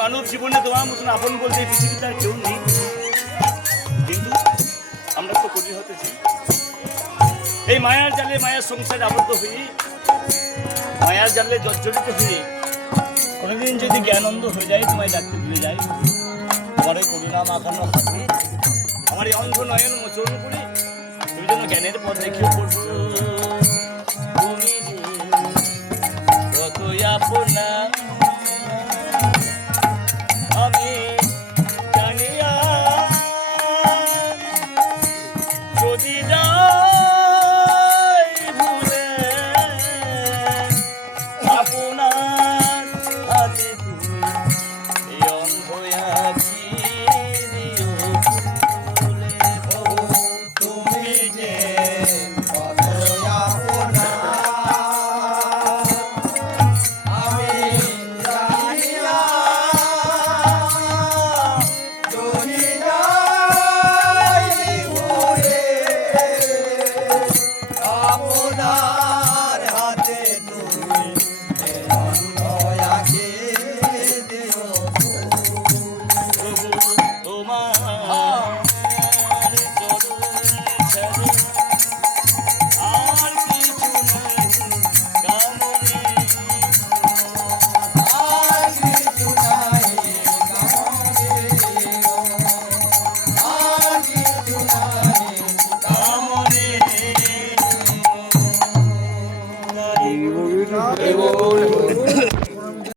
মানব জীবনে তোমার মতন আপন বলতে এই পৃথিবীতে আর কেউ নেই, কিন্তু আমরা তো কঠিন হতেছি এই মায়ার জালে, মায়ার সংসারে আবদ্ধ হয়ে, মায়ার জালে জর্জরিত হয়ে কোনোদিন যদি জ্ঞানন্দ হয়ে যায়, তোমায় ডাকতে ভুলে যায়, তোমার এই করুণা মাখানো হাতে আমার এই অন্ধ নয়ন মোচন করে তুমি যেন জ্ঞানের পথ দেখিয়ে পড়বো। তুমি কত আপনা আমি জানিয়া যদি